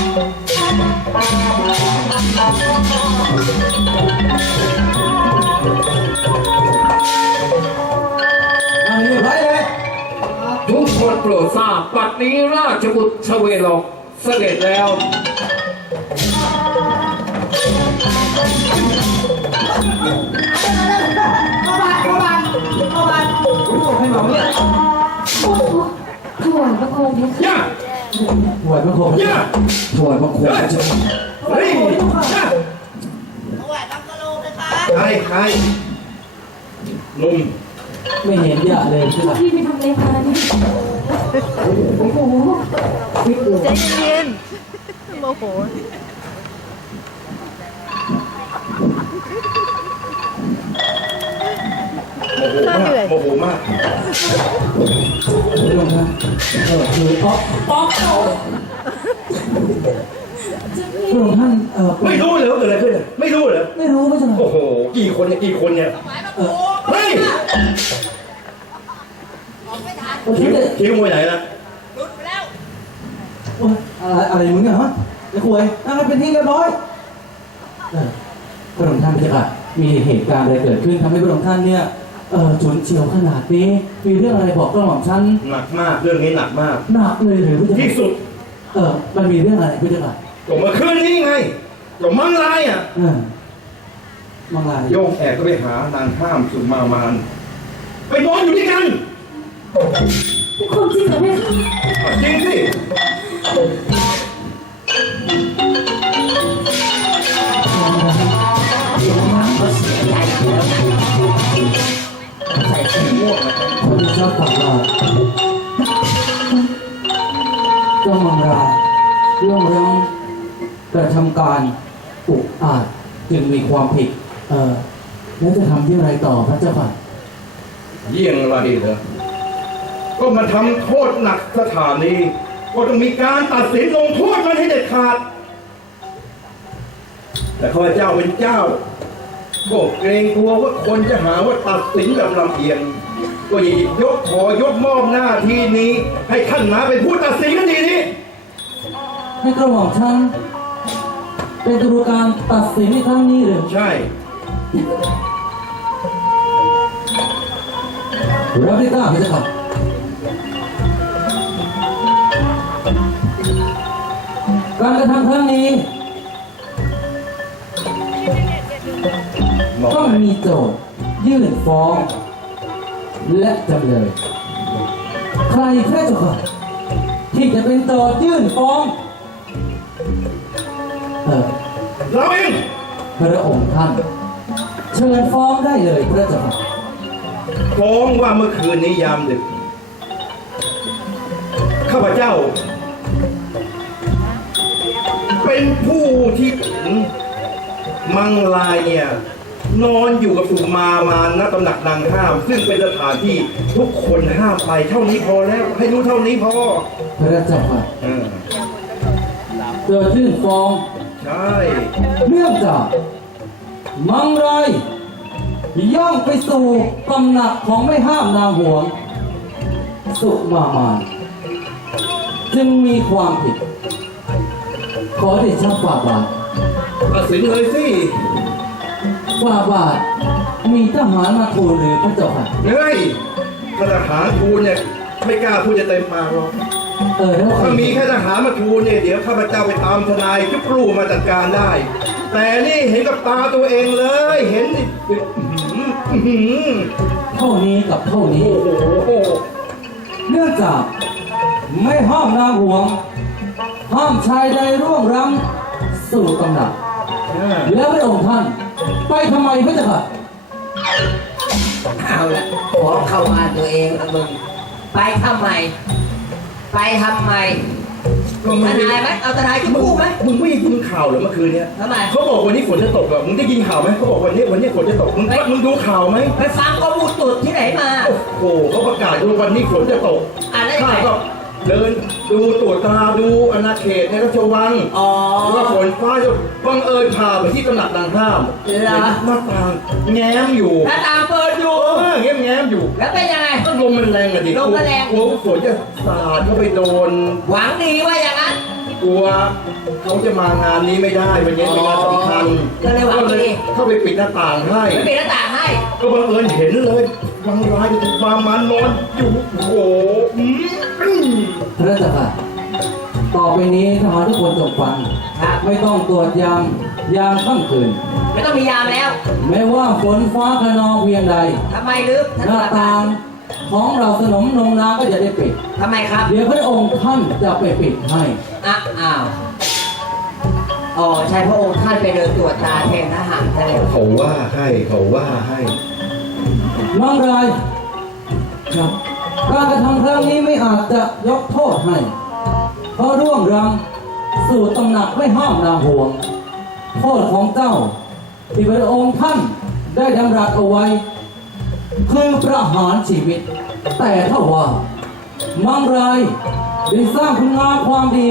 เอาเรียบร้อยเลยทุกคนโปรดทราบปัดนี้ราชบุตรชเวลองเสด็จแล้วให้หมอเนี่ยถวายพระโคมเพคะย่า ถวายพระโคมย่าถวายพระโคมเฮ้ยย่าใครใครหนุ่มไม่เห็นยะเลยใช่ไหมพี่ไปทำอะไรมาเนี่ยโอ้โหใจเย็นๆโมโห โมโหมากโมโหมากพระองค์ท่านเออคือป๊อกป๊อกพระองค์ท่านเออไม่รู้เลยว่าเกิดอะไรขึ้นอะไม่รู้เหรอไม่รู้ไม่ใช่ไหมโอ้โหกี่คนเนี่ยกี่คนเนี่ยเฮ้ยโอ้ยคิ้วเด็กคิ้วมวยไหนนะโอ้ยอะไรอะไรมึงเนี่ยฮะไอ้ขวยนั่งให้เป็นที่เรียบร้อยเออพระองค์ท่านพี่ค่ะมีเหตุการณ์อะไรเกิดขึ้นทำให้พระองค์ท่านเนี่ย เออฉุนเฉียวขนาดนี้ มีเรื่องอะไรบอกกระหม่อมฉันหนักมากเรื่องนี้หนักมาก หนักเลยหรือพี่ที่สุดเออมันมีเรื่องอะไรพี่ค่ะก็เมื่อคืนนี้ไงก็มังลายอะเออมังลายโยงแอบก็ไปหานางข้ามสุมามานไปนอนอยู่ด้วยกันเป็นความจริงเหรอเพคะอะจริงสิ ใส่วงนะครับคนที่ชอบฝังลาเจ้ามังราเรื่องเรื่องกระทำการอุกอาจจึงมีความผิด เออแล้วจะทำที่ไรต่อพระเจ้าค่ะเยี่ยงอะไรเหรอก็มาทำโทษหนักสถานีก็ต้องมีการตัดสินลงโทษมันให้เด็ดขาด แต่ข้าพเจ้าเป็นเจ้าก็เกรงกลัวว่าคนจะหาว่าตัดสินแบบลำเอียง ก็อย่าหยิบยกขอยกมอบหน้าที่นี้ ให้ท่านมาเป็นผู้ตัดสินคดีนี้ ให้กระหม่อมฉันเป็นกระบวนการตัดสินในครั้งนี้หรือใช่รับได้กล้าพระเจ้าค่ะการกระทำครั้งนี้บอกต้องมีโจทย์ยื่นฟ้อง และจำเลย ใครแค่เจ้าค่ะที่จะเป็นโจทย์ยื่นฟ้อง เออเราเองพระองค์ท่าน เชิญฟ้องได้เลยพระเจ้าค่ะฟ้องว่าเมื่อคืนนี้ยามดึก ข้าพเจ้า เป็นผู้ที่เห็นมังลายเนี่ย นอนอยู่กับสุมามาณตำหนักนางห้าม ซึ่งเป็นสถานที่ทุกคนห้ามไปเท่านี้พอแล้ว ให้รู้เท่านี้พอพระเจ้าค่ะเออโจทย์ยื่นฟ้อง ใช่เนื่องจากมังรายย่องไปสู่ตำหนักของไม่ห้ามนางหวง สุมามานจึงมีความผิด ขอเดชะฝ่าบาทตัดสินเลยสิ ฝ่าบาท มีทหารมาทูลหรือพระเจ้าค่ะ เฮ้ยทหารทูลเนี่ยไม่กล้าพูดจะเต็มปากหรอกเออแล้วใครถ้ามีแค่ทหารมาทูลเนี่ยเดี๋ยวข้าพเจ้าไปตามทนายจุกรูมาจัดการได้ แต่นี่เห็นกับตาตัวเองเลย เห็นนี่อื้อหืออื้อหือเท่านี้กับเท่านี้โอ้โหเนื่องจากไม่ห้ามนางหวง ห้ามชายใดร่วงล้ำสู่ตำหนัก แล้วพระองค์ท่าน ไปทำไมพระเจ้าค่ะ เอาละขอเข้ามาตัวเองละมึง ไปทำไม ไปทำไมก็ทมึงนายไหมเอาทนายจุ๊บไหมมึงไม่ได้ยินข่าวเหรอเมื่อคืนเนี้ยทำไม เขาบอกวันนี้ฝนจะตกเหรอมึงได้ยินข่าวไหมเขาบอกวันนี้วันนี้ฝนจะตก มึงมึงดูข่าวไหมไปฟังกรมอุตุที่ไหนมา โอ้โหเขาประกาศดูวันนี้ฝนจะตกอะแล้วยังข้าไงก็ เดินดูตรวจตราดูอาณาเขตในราชวังอ๋อว่าฝนฟ้าจะบังเอิญพาไปที่ตำหนักนางห้ามเหรอหน้าต่างแง้มอยู่ถ้าตามเปิดอยู่ เออแง้มแง้มอยู่แล้วเป็นยังไง ก็ลมมันแรงอะดิลมมันแรง กลัวฝนจะสาดเข้าไปโดน หวังดีว่าอย่างนั้น กลัวเขาจะมางานนี้ไม่ได้วันนี้เป็นงานสำคัญก็เลยหวังดี เข้าไปปิดหน้าต่างให้ ไม่ปิดหน้าต่างให้ ก็บังเอิญเห็นเลยบางรายถูกมามานอนอยู่โอ้โหอืม พระเจ้าค่ะต่อไปนี้ทหารทุกคนจงฟัง ครับ ไม่ต้องตรวจยาม ยามค่ำคืน ไม่ต้องมียามแล้วไม่ว่าฝนฟ้าขนองเพียงใด ทำไมลึกท่านหน้าประธาต่านงของเราสนมนงนาก็จะได้ปิด ทำไมครับเดี๋ยวพระองค์ท่านจะไปปิดให้ อะอ้าวอ๋อใช่พระองค์ท่านไปเดินตรวจตาแทนทหารซะแล้วเขาว่าให้เขาว่าให้น้องรายครับ การกระทำครั้งนี้ไม่อาจจะยกโทษให้ เพราะร่วงรำสู่ตำหนักไม่ห้ามนางห่วง โทษของเจ้า ที่พระองค์ท่านได้ดำรัสเอาไว้ คือประหารชีวิต แต่ถ้าว่า มังรายได้สร้างคุณงามความดี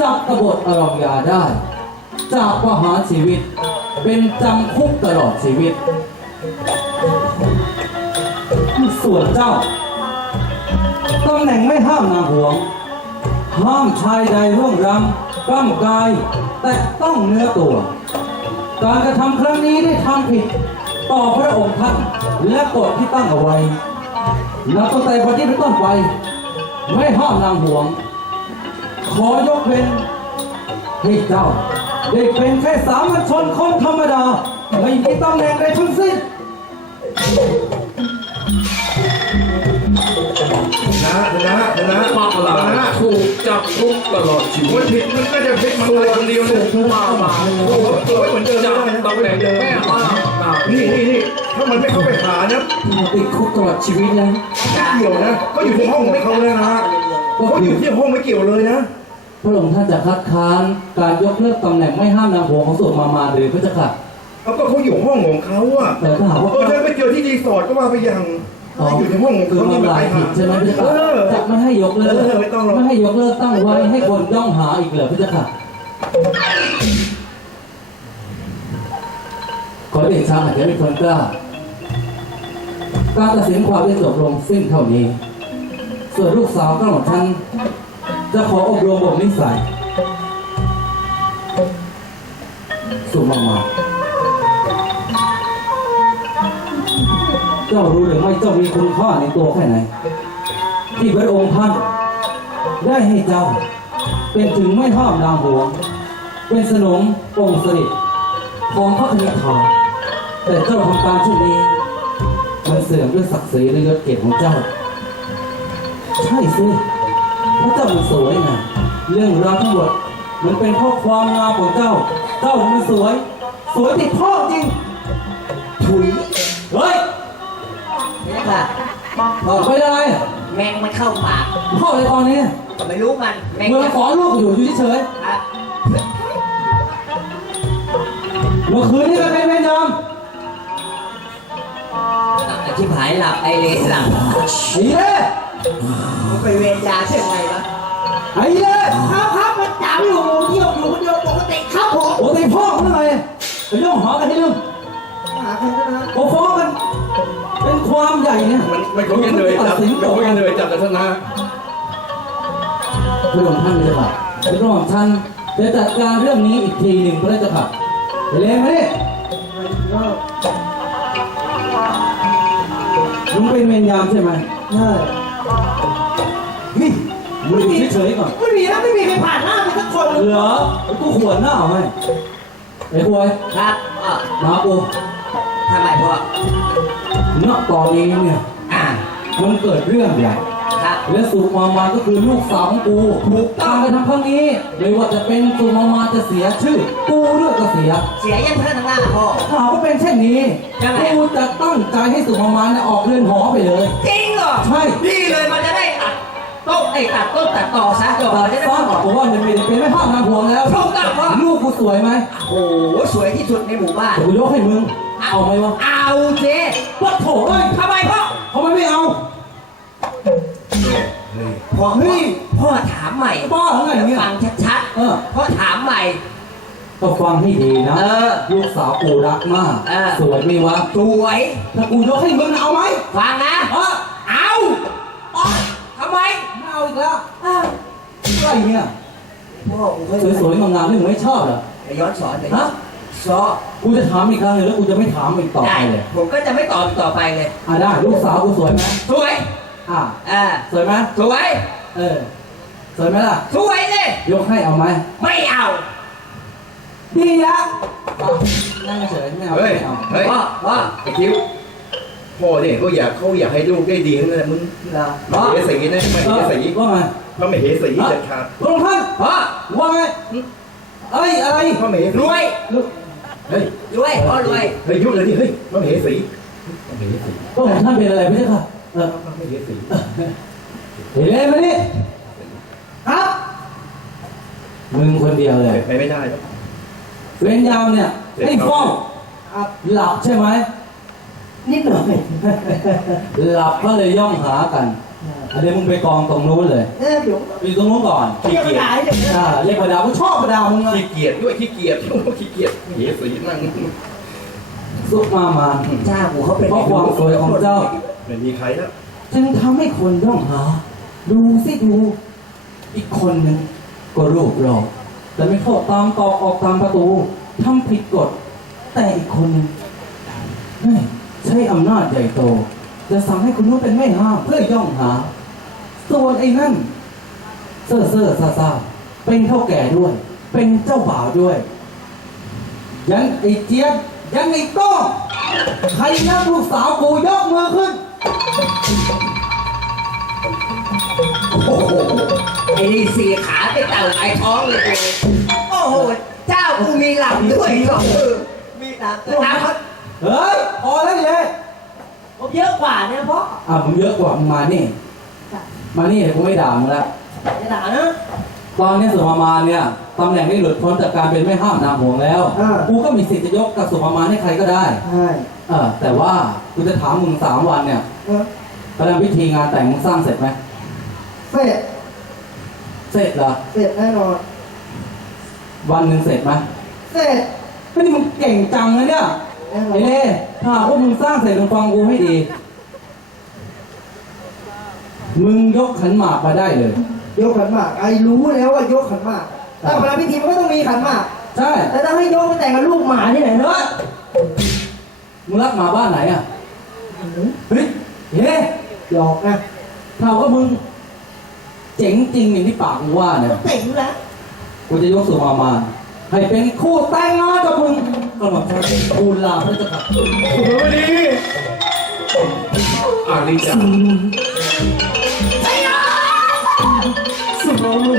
จากกบฏอรองยาได้ จากประหารชีวิต เป็นจำคุกตลอดชีวิต ส่วนเจ้า ตำแหน่งไม่ห้ามนางหวง ห้ามชายใดร่วงรำกล้ำกาย แต่ต้องเนื้อตัว การกระทำครั้งนี้ได้ทำผิด ต่อพระองค์ท่านและกฎที่ตั้งเอาไว้นับตั้งแต่วันนี้เป็นต้นไป ไม่ห้ามนางหวง ขอยกเว้นให้เจ้าได้เป็นแค่สามัญชนคนธรรมดา ไม่มีตำแหน่งใดทั้งสิ้น นะนะนะมังลานะถูกจับคุกตลอดชีวินตผิดมันก็จะพลิกมันอะไรคนเดียวเลยสุมามาโอ้โหเกิดเหมือนเดิมจับได้นะตำแหน่งแม่ห้ามนางนี่นี่นี่ถ้ามันไม่เข้าไปหานะติดคุกตลอดชีวิตนะไม่เกี่ยวนะเขาอยู่ที่ห้องของเขาเลยนะเขาอยู่ที่ห้องไม่เกี่ยวเลยนะ พระองค์ท่านจะคัดค้านการยกเลิกตำแหน่งไม่ห้ามนางหวของส่วนมามาหรือพระเจ้าค่ะเขาก็เขาอยู่ห้องของเขาอะแต่ถ้าหากว่า เออถ้าไปเจอที่รีสอร์ทก็ว่าไปอย่าง อยู่ในห้องของคืนี่นมันลาไปยผิดใช่ไหมพระเจ้าค่ะจะไม่ให้ยกเลิกเออไม่ต้องหรอก ไม่ให้ยกเลิกตั้งไว้ให้คนย่องหาอีกเหรอพระเจ้าค่ะขอเดชะอาจจะไม่ควรกล้า การตัดสินความได้จบลงสิ้นเท่านี้ ส่วนลูกสาวก็ของฉันจะขออบรมบ่มนิสัยสุมามา เจ้ารู้หรือไม่เจ้ามีคุณค่าในตัวแค่ไหน ที่พระองค์ท่านได้ให้เจ้า เป็นถึงไม่ห้ามนางหัว เป็นสนมองค์สนิทของพระคณิธาแต่เจ้าทำการเช่นนี้มันเสื่อมด้วยศักดิ์ศรีและยศเกียรติของเจ้า ใช่สิพระเจ้ามันสวยไงเรื่องราวทั้งหมดมันเป็นเพราะความงามของเจ้า เจ้ามันสวย สวยติดพ่อจริงถุย ค่ะพ่อไปอะไรแมงมันเข้าปากพ่อเลยตอนนี้ก็ไม่รู้มันแมงเมื่อจะสอนลูกอยู่อยู่เฉยครับๆเมื่อคืนนี้ก็เป็นเวรยามอะที่ผายหลับไอเลหลับไอ้เล่มันไปเวรยาใช่ไหมวะไอ้เล่ครับครับมันจับอยู่เที่ยวอยู่คนเดียวปกติครับผมโอ้ตีพ่อมึงอะไรไปย่องหากันที่นึงหาใครก็ได้โอ้ฟ้องกันเป็น ความใหญ่เนี่ยมันมันคงจะเหนื่อยจับตัดสินมันต่อคงกัจะนเหนื่อยจับแต่ชนะพระองค์ท่านเลยค่ะพระองค์ท่านจะจัดการเรื่องนี้อีกทีหนึ่งพระเจ้าค่ะไปเลยมาดิมึงเป็นเมนยามใช่ไหมใช่นี่มึงอยู่เฉยๆก่อนไม่มีนะไม่มีใครผ่านหน้าไปสักคนเหรอกูขวนหน้าเอาให้ไอ้บอยครับอะมากูทำไมพ่อ ณตอนนี้เนี่ยอ่ามันเกิดเรื่องใหญ่ครับ และสุมามาก็คือลูกสาวของกูถูกต้องการกระทำครั้งนี้ไม่ว่าจะเป็นสุมามาจะเสียชื่อกูด้วยก็เสียเสียยันเพื่อนทั้งหน้าพ่อถ้าหากว่าเป็นเช่นนี้ยังไงกูจะตั้งใจให้สุมามาเนี่ยออกเรือนหอไปเลย จริงเหรอใช่นี่เลยมันจะได้ตัดต้นไอ้ตัดต้นตัดต่อซะเดี๋ยวแต่มันจะได้ฟ้าไม่บอกว่ามันไม่ได้เป็นแม่ภาพนางหวงแล้วถูกต้องพ่อลูกกูสวยไหมโอ้โหสวยที่สุดในหมู่บ้านเดี๋ยวกูยกให้มึง เอาไหมวะเอาเจ๊ปัดโถเอ้ยทำไมพ่อทำไมไม่เอาพ่อเฮ้ยพ่อถามใหม่บ้าหรือไงเนี่ย ฟังชัดเออ ๆพ่อถามใหม่ ก็ฟังให้ดีนะเออ ลูกสาวกูรักมากเออ สวยไหมวะสวย ถ้ากูยกให้มึงเอาไหมฟังนะเออเอาอ๋อทำไมไม่เอาอีกแล้วอ้าวอะไรเนี่ยพ่อกูเคยสวยๆงามๆนี่มึงไม่ชอบเหรอ ไปย้อนสอนเลยฮะ ซอกูจะถามอีกครั้งหนึงแล้วกูจะไม่ถามอีกต่อได้ไปเลยผมก็จะไม่ตอบต่อไปเลยอะได้ลูกสาวกูสวยไหมสวยอะอ่าสวยไหมสวยเออสวยไหมล่ะ สวยเลยยกให้เอาไหมไม่เอาดีละอะนั่งเฉยไม่เอาเฮ้ย ไม่เอาเฮ้ยพ่อพ่อไอ้คิ้วพ่อเนี่ยก็อยากเขาอยากให้ลูกได้ดีนั่นแหละมึงเหรอไม่เหสีนะไม่เอเหอสีว่าไงพระมเหสีเด็ดขาดพระองค์ท่านพ่อว่าไงเอ้ยอะไรพระมเหสีรวยลูก เฮ้ยรวยพ่อรวยเฮ้ยยุดเลยดิเฮ้ยพระมเหสีพระมเหสีพระองค์ท่านเป็นอะไรไม่ใช่ค่ะเออพระมเหสีเห็นเลยมานี่ครับมึงคนเดียวเลยไปไม่ได้หรอกเว้นยาวเนี่ยไอ้ฟ้องหลับใช่ไหม นิดหน่อยหลับก็เลยย่องหากันอันนี้มึงไปกองตรงนู้นเลยเออเดี๋ยวไปตรงนู้นก่อนขี้เกียจอ่าเรียกมาดาวกูชอบมาดาวมึงเลยขี้เกียจด้วยขี้เกียจโอ้ขี้เกียจเหสีนั่งซุปมามาจ้ากูเขาเป็นเพราะความสวยของเจ้าไม่มีใครแล้วจึงทำให้คนย่องหา ดูสิดู อีกคนหนึ่งก็รูปหล่อแต่ไม่เข้าตามตอกออกตามประตูทำผิดกฎแต่อีกคนหนึ่งเฮ้ย ใช้อำนาจใหญ่โต จะสั่งให้คุณนู้นเป็นแม่ห้ามเพื่อย่องหา ส่วนไอ้นั่นเซ่อเซ่อซาซาเป็นเท่าแก่ด้วย เป็นเจ้าบ่าวด้วย ยันไอ้เจี๊ยบยันไอ้โต้งใครนักลูกสาวกูยกมือขึ้นโอ้โหไอ้นี่สี่ขาไปเต่าไอ้ท้องเลยกูโอ้โห เจ้ากูมีหลังด้วยสองมือมีหลังด้วยนะ เขาเฮ้ย พอแล้วเลยผมเยอะกว่าเนี่ยพ่ออะมึงเยอะกว่ามึงมานี่ มานี่เดี๋ยวกูไม่ด่ามึงแล้วจะด่านะตอนนี้สุมามาเนี่ยตำแหน่งนี้หลุดพ้นจากการเป็นแม่ห้ามนามห่วงแล้วอ่ากูก็มีสิทธิ์จะยกกับสุมามาให้ใครก็ได้ใช่เออแต่ว่ากูจะถามมึงสามวันเนี่ยเออประเด็นพิธีงานแต่งมึงสร้างเสร็จไหมเสร็จเสร็จเหรอเสร็จแน่นอนวันหนึ่งเสร็จไหมเสร็จไม่นี่มึงเก่งจังเลยเนี่ยแน่นอ ไอ้นเล่ถ้าหากว่ามึงสร้างเสร็จมึงฟังกูให้ดี มึงยกขันหมากมาได้เลย ยกขันหมากไอ้รู้แล้วว่ายกขันหมากแต่เวลาพิธีมันก็ต้องมีขันหมากใช่ แต่ถ้าให้ยกไปแต่งกับลูกหมาที่ไหนเฮ้เนาะยมึงรักหมาบ้านไหนอะเฮ้ยเฮ้หยอกนะถ้าว่ามึงเจ๋งจริงอย่างที่ปากมึงว่าเนี่ยเต่งแล้วกูจะยกสุมามา ให้เป็นคู่แต่งงานกับมึงก็หมดกูลาพระเจ้าค่ะสุภาพดีอาลิจาสุดโมึ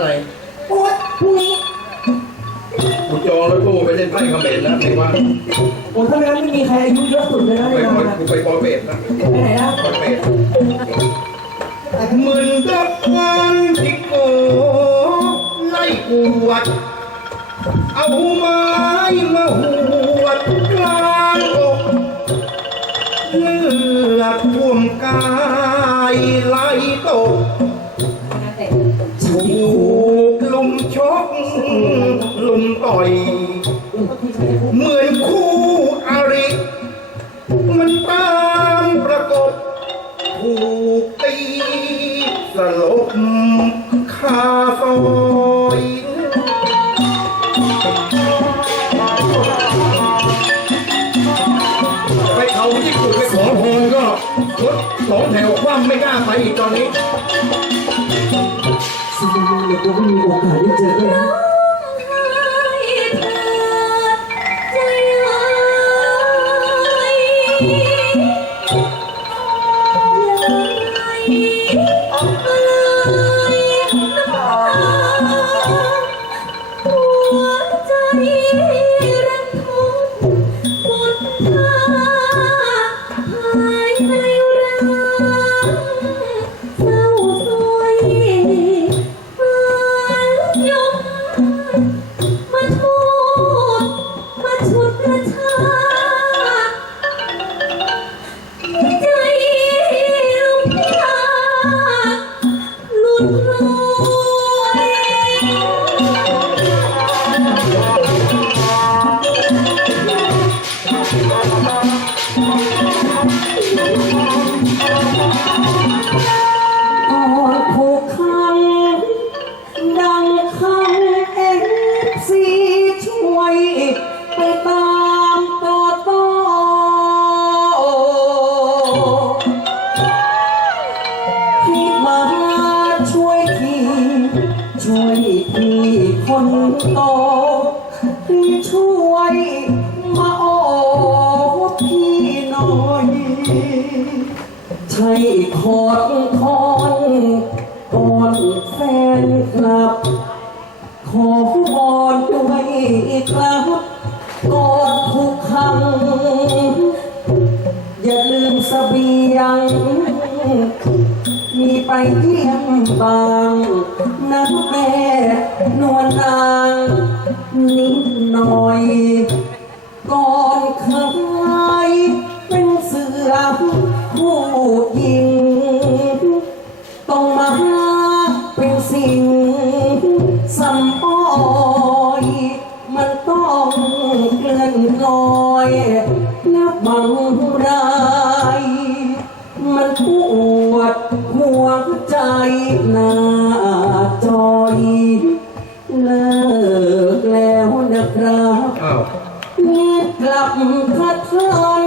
โมแต่งแต่งเมื่อไหร่โอ๊ยพรุ่งนี้กูจองแล้วกูไปเล่นไพ่เขมรนะเห็นว่าโอ้ถ้าไม่งั้นไม่มีใครอายุเยอะสุดเลยนะไปในไปงานกูไปปอเบสนะไปไหนนะปอเบสเหมือนกับวันที่โกไล่กวด เอาไม้มาหวดกลางอกเลือดท่วมกายไหลตก ถูกลุมชกลุมต่อย เหมือนคู่อริ มันตามประกบ ถูกตีสลบคาซอยไปเขาญี่ปุ่นไปขอพรก็รถสองแถวคว่ำไม่กล้าไปอีกตอนนี้ ม่มีโอกาสได้เจอกัน ขอนด้วยครับกอดทุกครั้งอย่าลืมเสบียง มีไปเยี่ยมบางนะแม่นวลนางนิดหน่อย ก่อนเคย มันปวดหัวใจหน้าจอยเลิกแล้วนะครับอ้าวรีบกลับพัทลัน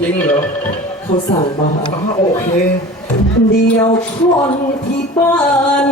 จริงเหรอเขาสั่งมา อ๋อโอเค เดียวคนที่บ้าน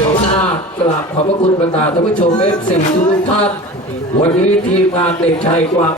ดวัดเสนากราบขอบพระคุณบรรดาท่านผู้ชมเอฟซีทุกท่านวันนี้ทีมงานเด็กชายกวาง